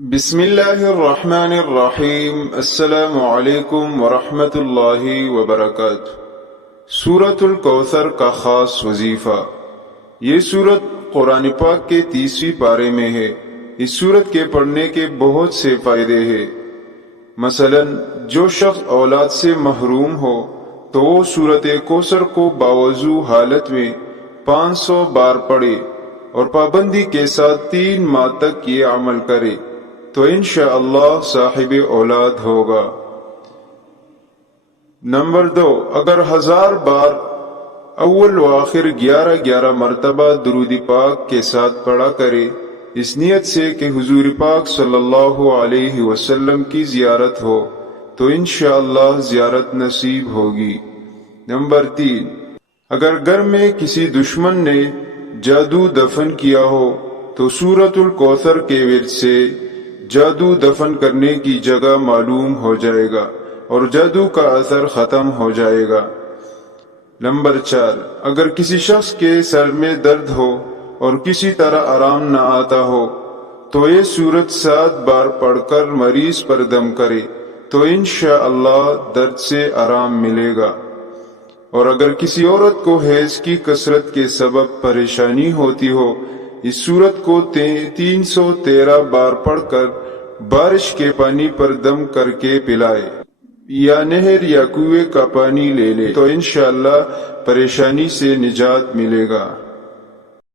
بسم اللہ الرحمن الرحیم۔ السلام علیکم ورحمۃ اللہ وبرکاتہ۔ سورۃ الکوثر کا خاص وظیفہ۔ یہ سورت قرآن پاک کے 30ویں پارے میں ہے۔ اس سورت کے پڑھنے کے بہت سے فائدے ہیں۔ مثلا جو شخص اولاد سے محروم ہو تو وہ سورۃ کوثر کو باوضو حالت میں 500 بار پڑھے اور پابندی کے ساتھ 3 ماہ تک یہ عمل کرے تو انشاءاللہ صاحب اولاد ہوگا۔ نمبر 2، اگر 1000 بار اول و آخر 11 مرتبہ درود پاک کے ساتھ پڑھا کرے، اس نیت سے کہ حضور پاک صلی اللہ علیہ وسلم کی زیارت ہو تو انشاءاللہ زیارت نصیب ہوگی۔ نمبر 3، اگر گھر میں کسی دشمن نے جادو دفن کیا ہو تو سورۃ الکوثر کے ورد سے جادو دفن کرنے کی جگہ معلوم ہو جائے گا اور جادو کا اثر ختم ہو جائے گا۔ نمبر 4، اگر کسی شخص کے سر میں درد ہو اور کسی طرح آرام نہ آتا ہو تو یہ سورت 7 بار پڑھ کر مریض پر دم کرے تو انشاءاللہ درد سے آرام ملے گا۔ اور اگر کسی عورت کو حیض کی کثرت کے سبب پریشانی ہوتی ہو، اس سورت کو 313 بار پڑھ کر بارش کے پانی پر دم کر کے پلائے یا نہر یا کنویں کا پانی لے لے تو انشاءاللہ پریشانی سے نجات ملے گا۔